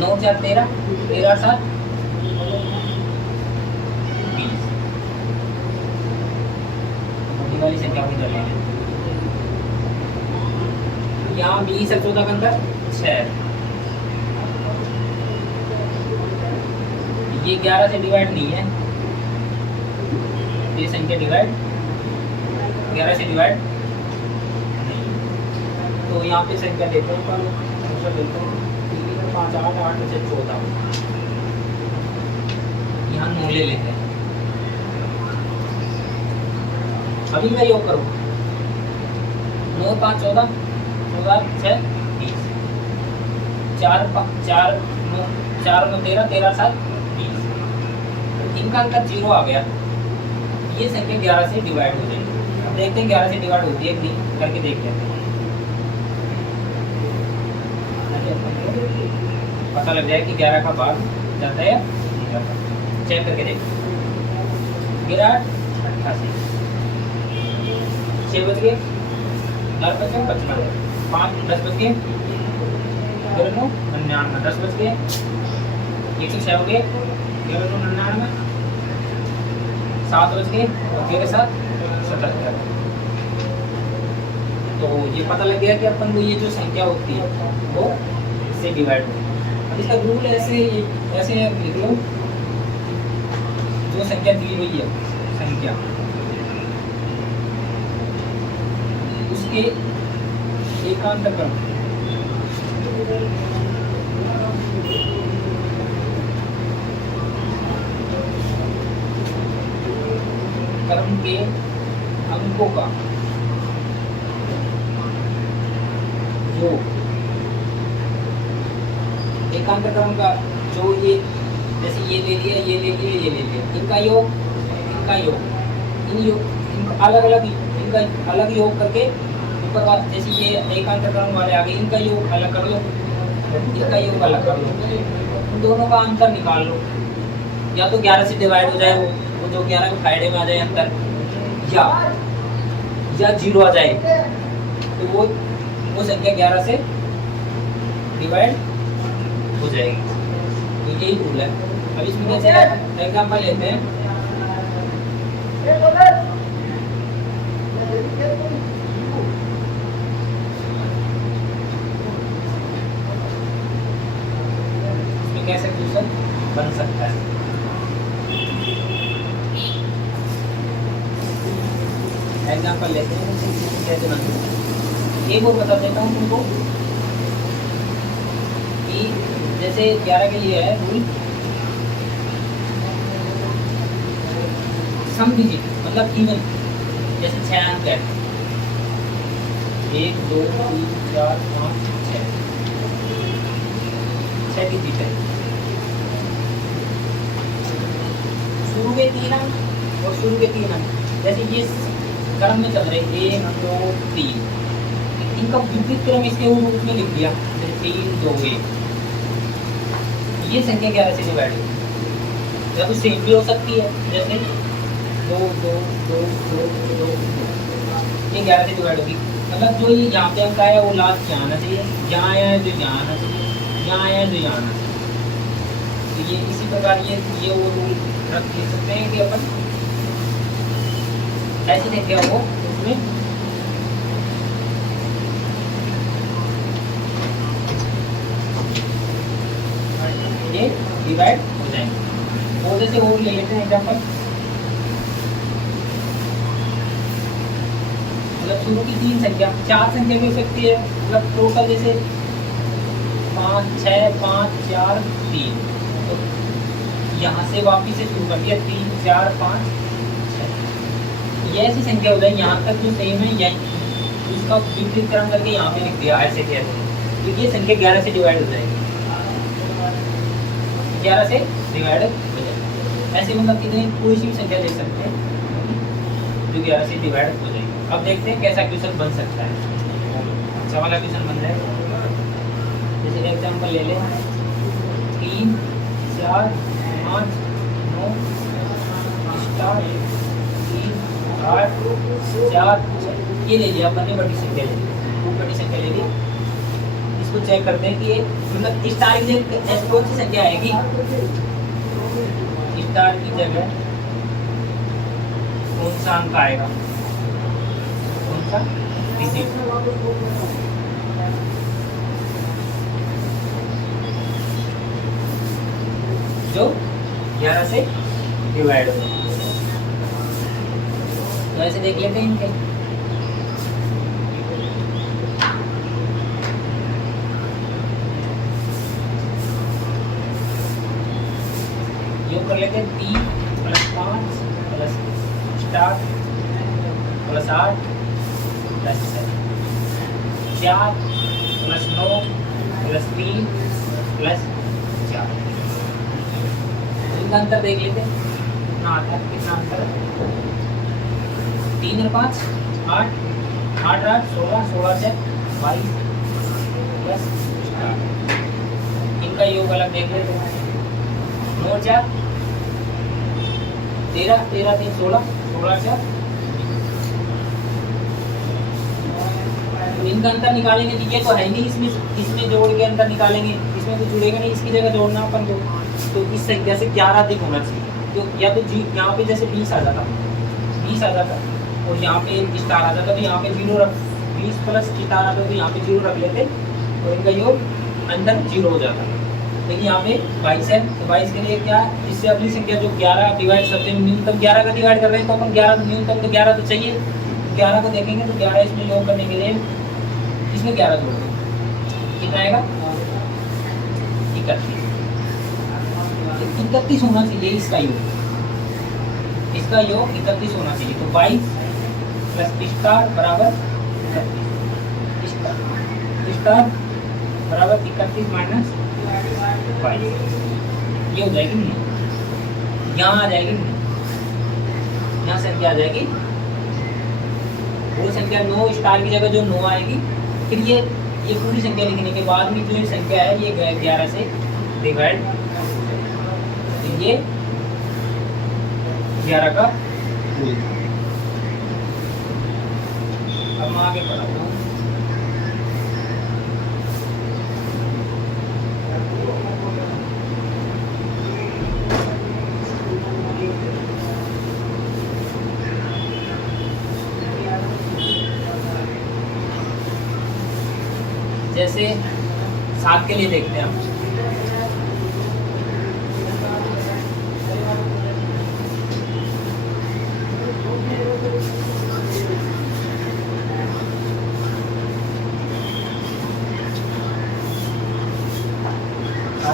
9 4 13 13 और 7 20। वाली संख्या को कर लेंगे। यहाँ 20 और 14 का अंतर 6। ये 11 से डिवाइड नहीं है, ये संख्या डिवाइड 11 से डिवाइड नहीं। तो यहाँ पे संख्या देखो पर देखो 3 5 8 8 से 14, यहाँ 9 ले लेते हैं। अभी मैं योग करूँ 9 5 14 14 6 20 4 4 9 4 9 13 13 7 20। इनका अंतर 0 आ गया। ये संख्या 11 से डिवाइड हो जाएगी। अब देखते हैं 11 से डिवाइड होती है कि नहीं, करके देख लेते हैं। पता लग जाए कि 11 का भाग जाता है या नहीं जाता। चेक करके देखते हैं। 88 6 बज गए 9 बज गए 55 5 10 बज गए 9 99 10 बज गए 106 हो गए 99 7 बज गए और 7 77। तो ये पता लग गया कि अपन को ये जो संख्या होती है वो इससे डिवाइड होती है। अब इसका रूल ऐसे लिख लो, जो संख्या दी हुई है संख्या उसके एकांतर क्रम के अंकों का जो एकांतर क्रम का जो ये जैसे ये ले लिया ये ले लिया ये ले लिया, इनका योग इनका अलग योग करके ऊपर का जैसे ये एकांतर क्रम वाले आ गए, इनका योग अलग कर लो, इनका योग अलग कर लो, इन दोनों का अंतर निकाल लो। या तो 11 से डिवाइड हो जाए वो जो 11 के फायदे में आ जाए अंतर, या 0 आ जाए तो वो संख्या 11 से डिवाइड हो जाएगी। तो यही रूल है। अब इसमें कैसे एग्जांपल लेते हैं। इसमें कैसे क्वेश्चन बन सकता है। एग्जांपल लेते हैं कैसे बनता है। एक और बता देता हूँ तुमको कि जैसे 11 के लिए है रूल सम डिजिट मतलब इवन, जैसे 6 अंक है 1 2 3 4 5 6 डिजिट है। शुरू के 3 अंक और शुरू के 3 अंक जैसे ये क्रम में चल रहे 1 2 3, इनका विपरीत क्रम इसके रूप में लिख दिया जैसे 3 2 1। ये संख्या 11 से डिवाइड होगी या कुछ सेम भी हो सकती है, जैसे 2 2 2 2 2 ये 11 से डिवाइड होगी। मतलब जो ये यहाँ पे अंक आया वो लास्ट यहाँ आना चाहिए, यहाँ आया है जो यहाँ आना चाहिए, यहाँ आया है जो यहाँ आना चाहिए। तो ये इसी प्रकार ये वो रूल रख सकते हैं कि अपन ऐसी संख्या हो उसमें ये डिवाइड हो जाएंगे। और जैसे और ले लेते हैं एग्जांपल मतलब शुरू की 3 संख्या 4 संख्या भी हो सकती है, मतलब टोटल जैसे 5 6 5 4 3, तो यहाँ से वापिस से शुरू कर दिया 3 4 5 6, ये ऐसी संख्या हो जाए यहाँ तक जो सेम है, यही इसका विपरीतकरण करके यहाँ पे लिख दिया ऐसे कैसे, तो ये संख्या 11 से डिवाइड हो जाएगी, 11 से डिवाइड हो जाएगी। ऐसे मतलब कितनी कोई सी भी संख्या ले सकते हैं जो 11 से डिवाइड हो जाएगी। अब देखते हैं कैसा क्वेश्चन बन सकता है। अच्छा वाला क्वेश्चन बन जाएगा, जैसे एग्जाम्पल ले लें 3 4 5 9 स्टार 3 8 4 6, ये ले लिया अपन ने, बड़ी संख्या ले ली, बड़ी संख्या ले ली। इसको चेक करते हैं कि ये मतलब स्टार की जगह कौन सी संख्या आएगी, स्टार की जगह कौन सा अंक आएगा, कौन सा डिजिट, जो 11 से डिवाइड हो। तो ऐसे देख लेते हैं इनके, योग कर लेते हैं 3 + 5 + स्टार + 8 + 7 4 + 9 + 3 + 4, इनका अंतर देख लेते हैं कितना आता है, कितना अंतर है 3 और 5 8 8 8 16 16 से 22 + स्टार, इनका योग अलग देख लेते हैं 9 4 13 13 3 16 16 4, तो इनका अंतर निकालेंगे तो ये तो है नहीं, इसमें जोड़ के अंतर निकालेंगे, इसमें तो जुड़ेगा नहीं, इसकी जगह जोड़ना अपन को, तो इस संख्या से 11 अधिक होना चाहिए, तो या तो जी यहाँ पे जैसे 20 आ जाता, 20 आ जाता और यहाँ पे स्टार आ जाता, तो यहाँ पे 0 रख, 20 + स्टार आता तो यहाँ पे 0 रख लेते और इनका योग अंदर 0 हो जाता। लेकिन यहाँ पे 22 है, तो 22 के लिए क्या है, इससे अगली संख्या जो 11 डिवाइड करते हैं, न्यूनतम 11 का डिवाइड कर रहे हैं, तो अपन 11 न्यूनतम तो 11 तो चाहिए, 11 को देखेंगे तो 11 इसमें योग करने के लिए इसमें 11 जोड़ देंगे, कितना आएगा 31, 31 होना चाहिए इसका योग, इसका योग 31 होना चाहिए, तो 22 + स्टार बराबर 31, स्टार बराबर 31 - 22, ये हो जाएगी नहीं, यहाँ आ जाएगी नहीं, यहाँ संख्या आ जाएगी, वो संख्या 9 स्टार की जगह जो 9 आएगी, फिर ये पूरी संख्या लिखने के बाद में जो ये संख्या है ये 11 से डिवाइड, ये 11 का मूल। अब मैं आगे पढ़ाता हूँ, जैसे 7 के लिए देखते हैं हम,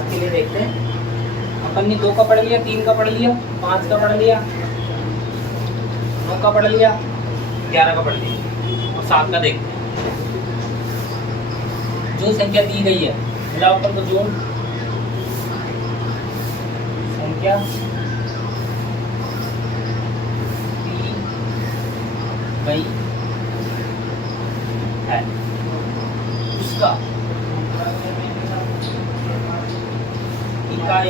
के लिए देखते हैं, अपन ने 2 का पढ़ लिया, 3 का पढ़ लिया, 5 का पढ़ लिया, 9 का पढ़ लिया, 11 का पढ़ लिया और 7 का देखते हैं। जो संख्या दी गई है मिला अपन को जोड़, संख्या दी गई है उसका इकाई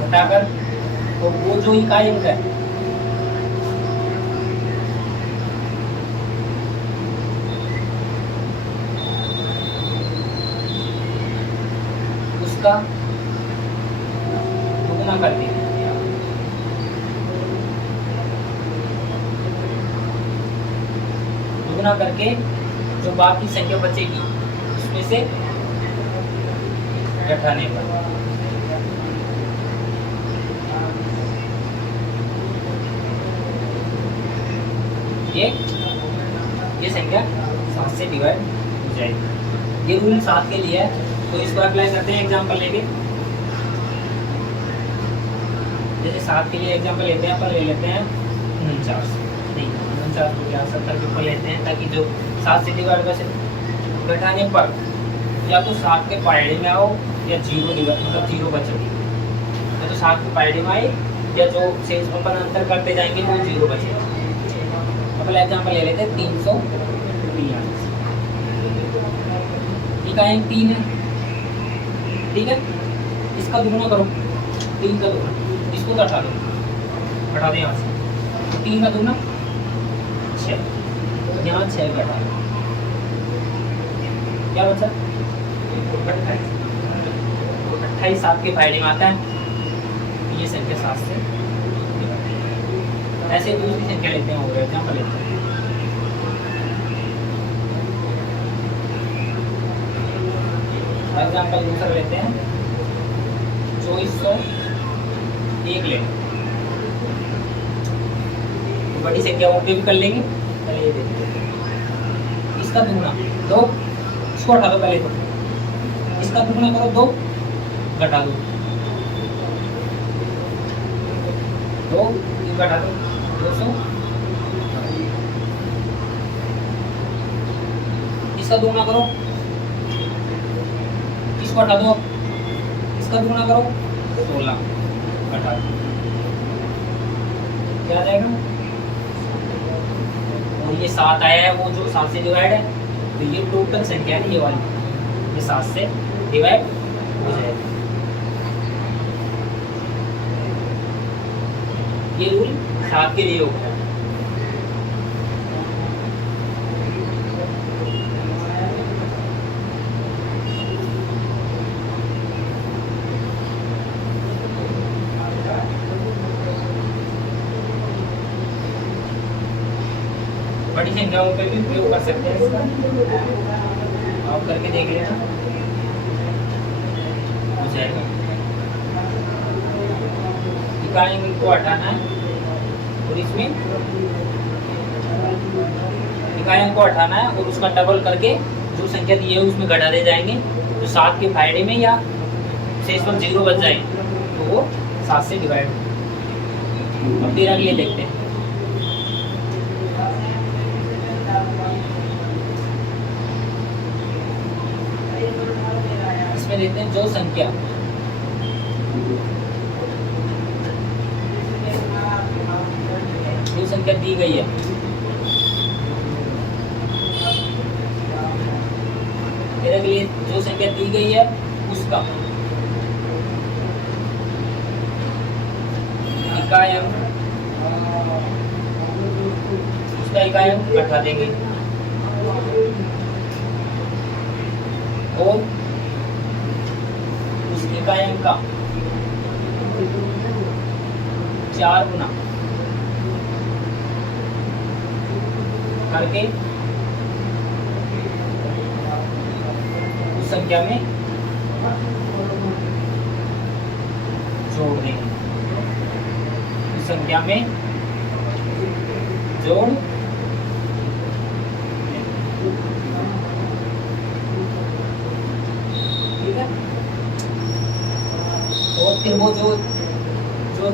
घटाकर तो वो जो इकाई अंक है उसका दुगुना कर देंगे, दुगुना करके जो बाकी संख्या बचेगी उसमें से घटाने पर। ये संख्या 7 से डिवाइड हो जाएगी। ये रूल 7 के लिए है, तो इसको अप्लाई करते हैं एग्जांपल लेके। जैसे 7 के लिए एग्जांपल लेते हैं, अपन ले लेते हैं 49, नहीं 49 को क्या 70 के ऊपर लेते हैं, ताकि जो 7 से डिवाइड वैसे घटाने पर या तो 7 के पायड़े में आओ या 0 डिवाइड मतलब 0 बचे, या तो 7 के पायड़े में आए या जो शेष अपन अंतर करते जाएंगे वो 0 बचे। पहला एग्जांपल ले लेते हैं 343। इकाई 3 है, ठीक है। इसका दुगुना करो, 3 का दुगुना, इसको तो हटा दो, हटा दो यहाँ से। 3 का दुगुना 6, यहाँ 6 का हटा दो, क्या बचा 28। 28 7 के फायदे में आता है, ये संख्या 7 से। ऐसे दूसरी संख्या लेते हैं, और एग्जांपल लेते हैं। एग्जांपल दूसरा लेते हैं 2401 ले। बड़ी संख्या और भी कर लेंगे, पहले ये देखते हैं। इसका दुगुना 2, इसको हटा दो पहले, तो इसका दुगुना करो 2, घटा दो 2, घटा दो 200। इसका दुगुना करो, इसको हटा दो, इसका दुगुना करो 16, घटा दो, क्या आ जाएगा। और ये 7 आया है, वो जो 7 से डिवाइड है, तो ये टोटल संख्या है ये वाली, ये 7 से डिवाइड हो जाएगा। ये रूल 7 के लिए होगा। बड़ी संख्याओं पे भी उपयोग कर सकते हैं इसका, आप करके देख लेना, हो जाएगा। इकाई को हटाना है, और इसमें इकाइयों को हटाना है, और उसका डबल करके जो संख्या दी है उसमें घटा दे जाएंगे। तो 7 के फायदे में या शेष पर 0 बच जाए तो वो 7 से डिवाइड। अब 13 के लिए देखते हैं। इसमें देखते हैं जो संख्या दी गई है, मेरे लिए जो संख्या दी गई है उसका इकाई अंक, उसका इकाई अंक घटा देंगे, और उस इकाई अंक का 4 गुना करके उस संख्या में जोड़ देंगे, उस संख्या में जोड़ ठीक है। और फिर वो जो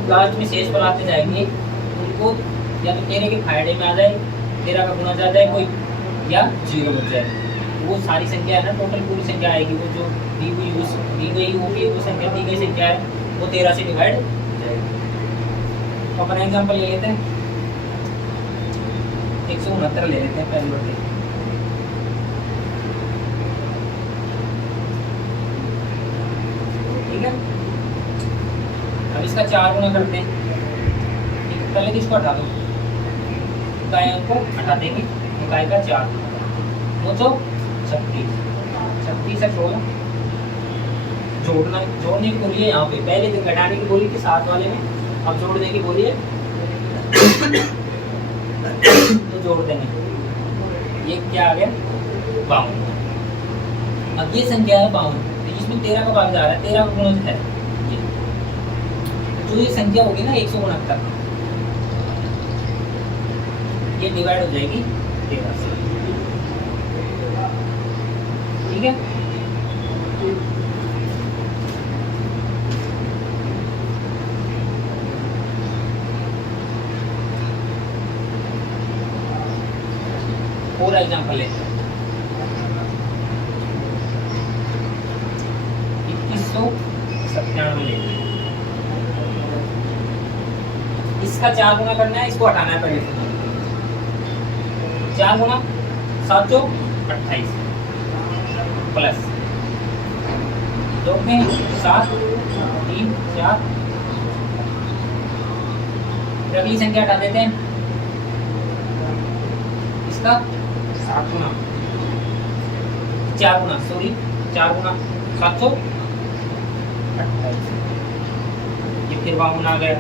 लास्ट में शेष पर आते जाएंगे उनको या तो 13 के फायदे में आ जाए, 13 का गुना जा जाए कोई, या 0 बच जाए। वो सारी संख्या है ना, टोटल पूरी संख्या आएगी, वो जो दी गई वो संख्या दी गई संख्या है वो 13 से डिवाइड हो जाएगी। तो अपन एग्जांपल ले लेते हैं 169 ले लेते हैं पहले बार। ठीक है, अब इसका 4 गुना करते हैं। पहले किसको हटा दो, इकाइयों को हटा देंगे, इकाई का 4 तो 36 है 16। जोड़ने की बोली है यहाँ पे, पहले दिन घटाने की बोली थी 7 वाले में, अब जोड़ने की बोली है तो जोड़ देंगे। ये क्या आ गया 52। अब ये संख्या है 52, तो इसमें 13 का भाग जा रहा है, 13 का गुणज है ये। जो ये संख्या होगी ना 169, ये डिवाइड हो जाएगी 13 से। ठीक है, और एग्जाम्पल लेते हैं। 2197 लेते हैं। इसका 4 गुना करना है, इसको हटाना है पहले। 4 गुना 7 जो 28 प्लस 2 में 7 3 4, अगली संख्या हटा देते हैं। इसका 7 गुना 4 गुना 728, ये फिर बाउन आ गया।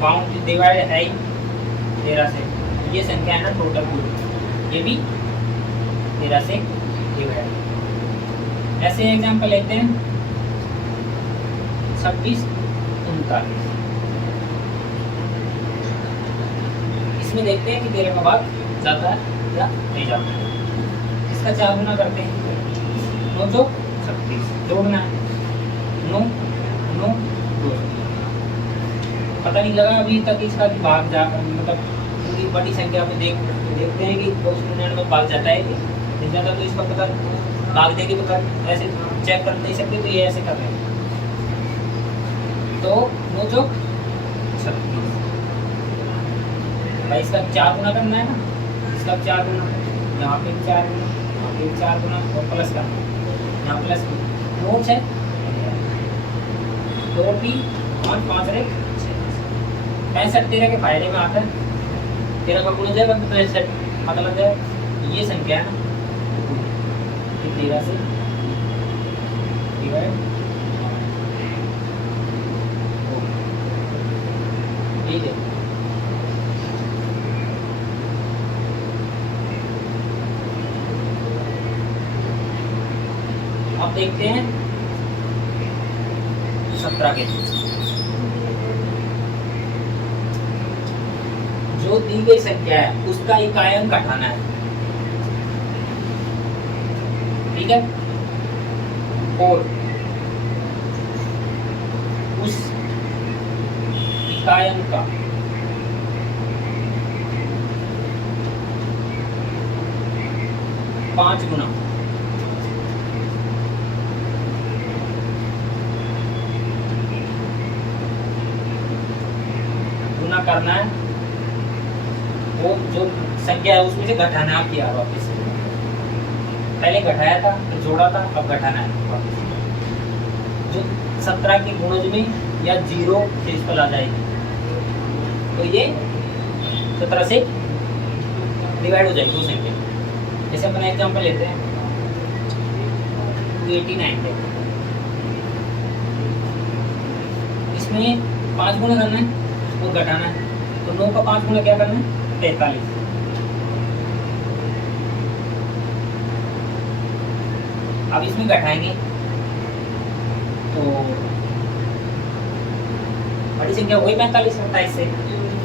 बाउन डिवाइड है ही 13 से, ये संख्या है ना टोटल पूरी, ये भी 13 से डिवाइड। ऐसे एग्जाम्पल लेते हैं 26 39। इसमें देखते हैं कि 13 का भाग जाता है या नहीं जाता है। इसका 4 गुना करते हैं, 9 जो 36, जोड़ना है 9 9 2। पता नहीं लगा अभी तक इसका भाग जा, मतलब पूरी बड़ी संख्या में देखते हैं कि 299 में भाग जाता है कि नहीं जाता, तो इसका पता भाग देके पता ऐसे चेक कर नहीं सकते, तो ये ऐसे कर रहे हैं। तो 9 जो 36 भाई, इसका 4 गुना करना है ना, इसका 4 गुना, यहाँ पे 4 गुना, यहाँ पे 4 गुना और प्लस का, यहाँ प्लस नोट्स है 2 3 5 5 रे 65 13 के फायदे में आता है। 13 का गुणज है 65, मतलब है ये संख्या है ना, ये 13 से डिवाइड, ठीक है। अब देखते हैं 17 के, जो दी गई संख्या है उसका इकाइयां घटाना है। ठीक है, और उस इकाइयां का पांच गुना करना है, वो जो संख्या है उसमें से घटाना है। किया वापस, पहले घटाया था तो जोड़ा था, अब घटाना है वापस। जो 17 के गुणज में या 0 से इस पर आ जाएगी, तो ये 17 से डिवाइड हो जाएगी वो संख्या। जैसे अपना एग्जांपल लेते हैं 289 है, इसमें 5 गुना करना है और घटाना है, तो 9 का 5 गुना क्या करना है 43। अब इसमें घटाएंगे तो बड़ी संख्या वही 45 27 से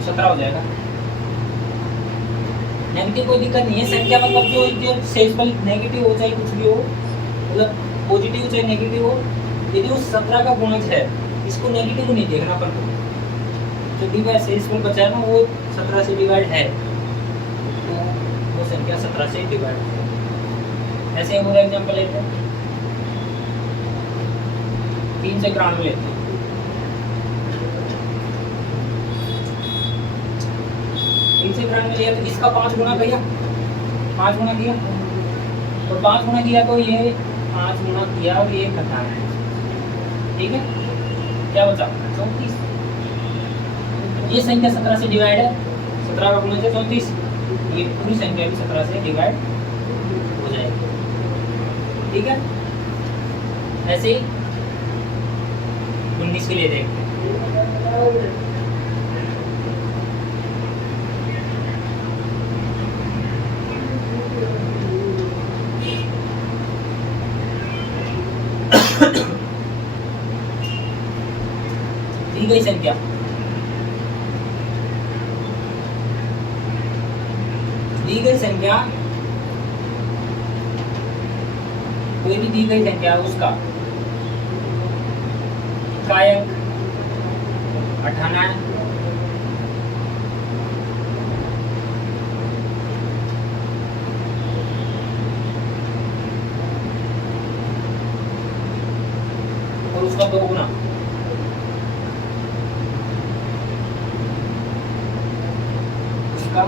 17 हो जाएगा। नेगेटिव कोई दिक्कत नहीं है, संख्या मतलब जो शेषफल नेगेटिव हो चाहे कुछ भी हो, मतलब पॉजिटिव चाहे नेगेटिव हो, यदि वो 17 का गुणज है इसको नेगेटिव नहीं देखना पड़ता। जो डिवाइड शेषफल बचा है ना वो 17 से डिवाइड है, तो वो संख्या 17 से डिवाइड है। ऐसे एक और एग्जांपल लेते हैं 391 लेते हैं। 391 लिया तो इसका 5 गुना किया, 5 गुना किया तो 5 गुना किया तो ये 5 गुना किया और ये घटाना है। ठीक है, क्या बचा 34। ये संख्या 17 से डिवाइड है, 17 का गुणज है 34, ये पूरी संख्या भी 17 से डिवाइड हो जाएगी। ठीक है, ऐसे ही 19 के लिए देखते हैं। गई संख्या, दी गई संख्या, कोई भी दी गई संख्या उसका इकाई अंक हटाना है, और उसका 2 गुना, उसका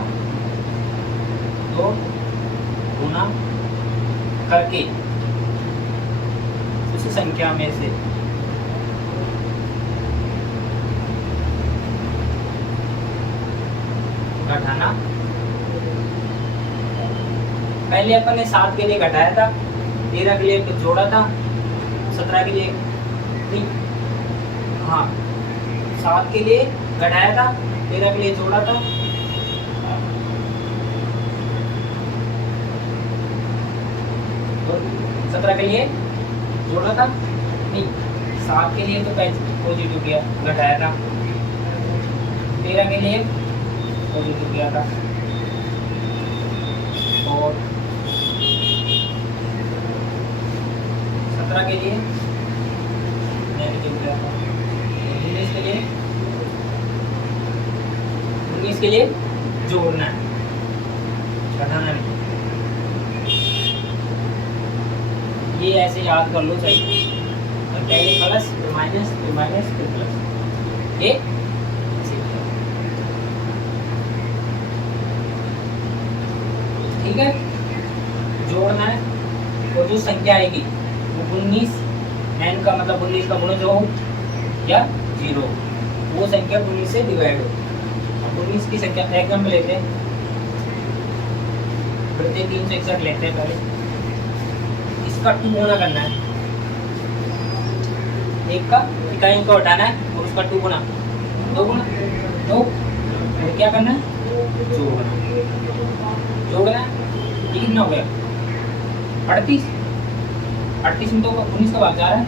2 गुना करके उस संख्या में से घटाना। पहले अपन ने 7 के लिए घटाया था, 13 के लिए कुछ जोड़ा था, 17 के लिए नहीं, हाँ 7 के लिए घटाया था, 13 के लिए जोड़ा था, और 17 के लिए जोड़ा था नहीं, 7 के लिए तो पॉजिटिव किया घटाया था, 13 के लिए पॉजिटिव किया था, और 17 के लिए नेगेटिव किया था, 19 के लिए, 19 के लिए जोड़ना है, घटाना नहीं। ये ऐसे याद कर लो सही, पहले प्लस फिर माइनस फिर माइनस फिर प्लस, ये ठीक है। जोड़ना है, और जो संख्या आएगी वो 19, n का मतलब 19 का गुणज हो या 0, वो संख्या 19 से डिवाइड हो। अब 19 की संख्या एग्जाम्पल लेते हैं, प्रत्येक 361 लेते हैं, पहले इसका 2 गुना करना है, एक का इकाई को हटाना है और उसका 2 गुना, 2 गुना 2, और क्या करना है, जोड़ना है। ये कितना हो गया 38, 38 में तो 19 का भाग जा रहा है,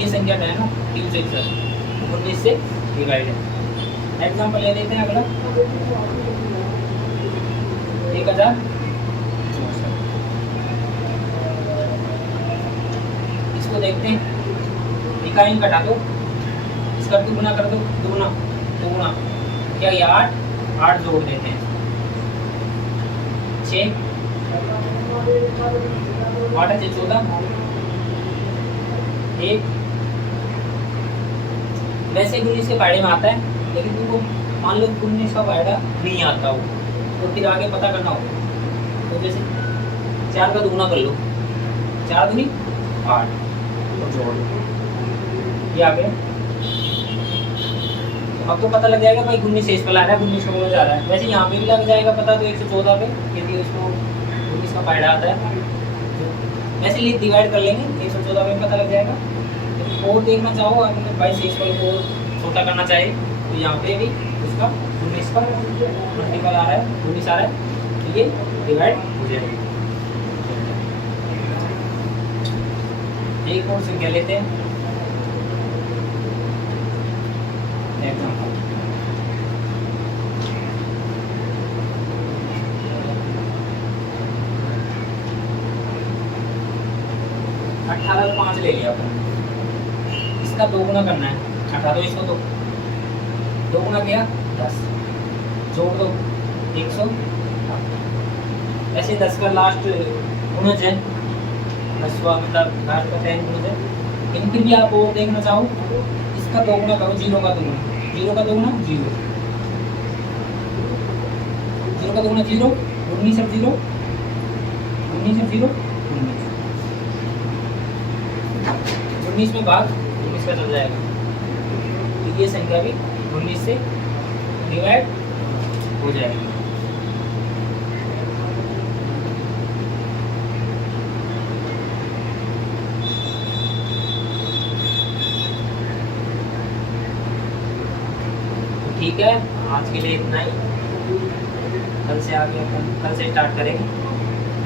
ये संख्या है ना 361, 19 से डिवाइड है। एग्जाम्पल ले देते हैं अगला, 1064, इसको देखते हैं, इकाई घटा दो, इसका 2 गुना कर दो, 2 गुना 2 गुना क्या, ये 8, 8 जोड़ देते हैं, 6 8 से 14, 1, वैसे 19 के फायदे में आता है, लेकिन तुमको मान लो 19 का फायदा नहीं आता हो तो फिर आगे पता करना हो, तो जैसे 4 का 2 गुना कर लो, 4 दूनी 8 और जोड़ लो, ये आ गया। अब तो पता लग जाएगा भाई 19 शेष पर ला रहा है, 19 का जा रहा है, वैसे यहाँ पे भी लग जाएगा पता, तो 114 पे यदि उसको 19 का फायदा आता है, वैसे लिए डिवाइड कर लेंगे, 114 में पता लग जाएगा। तो और देखना चाहो अगर भाई शेष पर को छोटा करना चाहिए, तो यहाँ पे भी उसका 19 का मल्टीपल आ रहा है, 19 आ रहा है, तो ये डिवाइड हो जाएगी। एक और संख्या लेते हैं, एग्जाम्पल 18 5 ले लिया अपन, इसका 2 गुना करना है, 18 इसको 2 गुना किया 10, जोड़ दो 100, ऐसे 10 का लास्ट गुणज है, 10वां मतलब लास्ट का 10 गुणज है। लेकिन फिर भी आप और देखना चाहो, इसका 2 गुना करो, 0 का 2 गुना, 0 का 2 गुना 0, 0 का 2 गुना 0, 19 और 0, 19 और 0, 19 में भाग 19 का चल जाएगा, तो ये संख्या भी 19 से डिवाइड हो जाएगी। ठीक है, आज के लिए इतना ही, कल से आगे अपन कल से स्टार्ट करेंगे,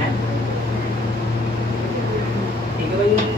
हैं? ठीक है भैया।